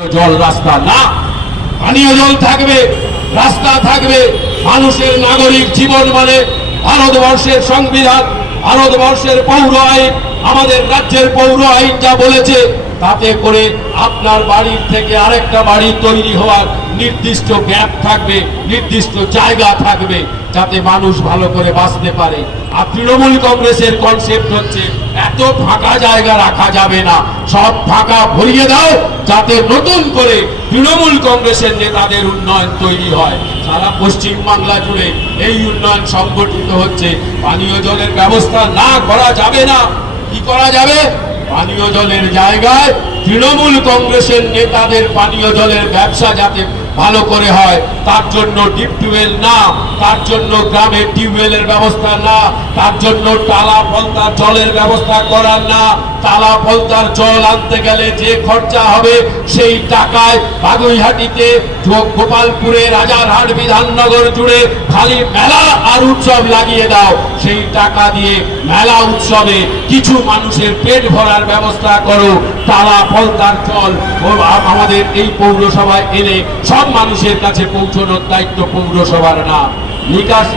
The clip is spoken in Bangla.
জল রাস্তা না, পানীয় জল থাকবে, রাস্তা থাকবে। মানুষের নাগরিক জীবন মানে ভারতবর্ষের সংবিধান, ভারতবর্ষের পৌর আইন, আমাদের রাজ্যের পৌর আইন যা বলেছে তাতে করে আপনার বাড়ির থেকে আরেকটা বাড়ি তৈরি হওয়ার নির্দিষ্ট গ্যাপ থাকবে, নির্দিষ্ট জায়গা থাকবে, যাতে মানুষ ভালো করে বাঁচতে পারে। আর তৃণমূল কংগ্রেসের কনসেপ্ট হচ্ছে এত ফাঁকা জায়গা রাখা যাবে না, সব ফাঁকা ভরিয়ে দাও, যাতে নতুন করে তৃণমূল কংগ্রেসের নেতাদের উন্নয়ন তৈরি হয়। সারা পশ্চিম বাংলা জুড়ে এই উন্নয়ন সংগঠিত হচ্ছে। পানীয় জলের ব্যবস্থা না করা যাবে না, কি করা যাবে? পানীয় জলের জায়গায় তৃণমূল কংগ্রেসের নেতাদের পানীয় জলের ব্যবসা যাতে ভালো করে হয়, তার জন্য ডিপ টিউবওয়েল না, তার জন্য গ্রামের টিউবওয়েলের ব্যবস্থা না, তার জন্য টালা পলতার জলের ব্যবস্থা করার না। টালা পলতার জল আনতে গেলে যে খরচা হবে সেই টাকায় বাগুইহাটিতে, গোপালপুরে, রাজারহাট, বিধাননগর জুড়ে খালি মেলা আর উৎসব লাগিয়ে দাও। সেই টাকা দিয়ে মেলা উৎসবে কিছু মানুষের পেট ভরার ব্যবস্থা করো। টালা পলতার জল আমাদের এই পৌরসভায় এনে সব মানুষের কাছে পৌঁছানোর দায়িত্ব পৌরসভার না। নিকাশ